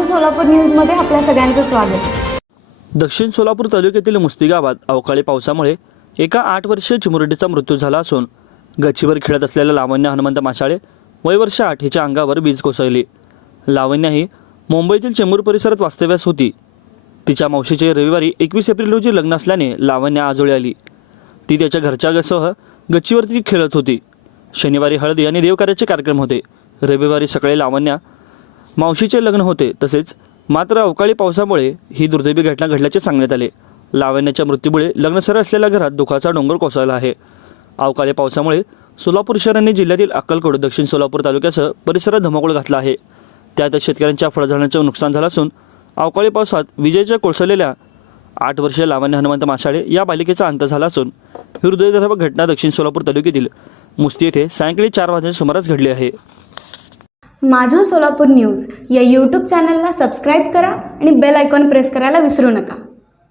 माझं सोलापूर न्यूजमध्ये आपल्या सगळ्यांचं स्वागत। दक्षिण सोलापूर तालुक्यातील मुस्ती गावात अवकाळी पावसामुळे एका 8 वर्षीय चिमुरडीचा मृत्यू झाला असून गच्चीवर खेळत असलेल्या लावण्य हनुमंत माशाळे वय वर्ष 8 हिच्या अंगावर वीज कोसळली। लावण्य ही मुंबईतील चेंबूर परिसरात वास्तव्यास होती। तिच्या मावशीचे रविवारी 21 एप्रिल रोजी लग्न असल्याने लावण्य आजोळी आली। ती त्याच्या घरच्यासह गच्चीवरती खेळत होती। शनिवारी हळदी आणि देवकार्याचे कार्यक्रम होते। रविवारी सकाळी लावण्य मावशीचे लग्न होते। तसेच मात्र अवकाळी पावसामुळे ही दुर्दैवी घटना घडल्याचे सांगण्यात आले। लावण्याच्या मृत्यूमुळे लग्नसर असलेल्या घरात दुःखाचा डोंगर कोसळला आहे। अवकाळी पावसामुळे सोलापूर शहराने जिल्ह्यातील अक्कलकोट, दक्षिण सोलापूर तालुक्यासह परिसरात धुमाकूळ घातला आहे। त्यात शेतकऱ्यांच्या फळझाडांचे नुकसान झालं असून अवकाळी पावसात विजेच्या कोसळलेल्या 8 वर्षीय लावण्य हनुमंत माशाळे या बालिकेचा अंत झाला असून ही हृदयद्रावक घटना दक्षिण सोलापूर तालुक्यातील मुस्ती येथे सायंकाळी 4 वाजण्याच्या सुमारास घडली आहे। माझं सोलापूर न्यूज या यूट्यूब चॅनलला सबस्क्राईब करा आणि बेल आयकॉन प्रेस करायला विसरू नका।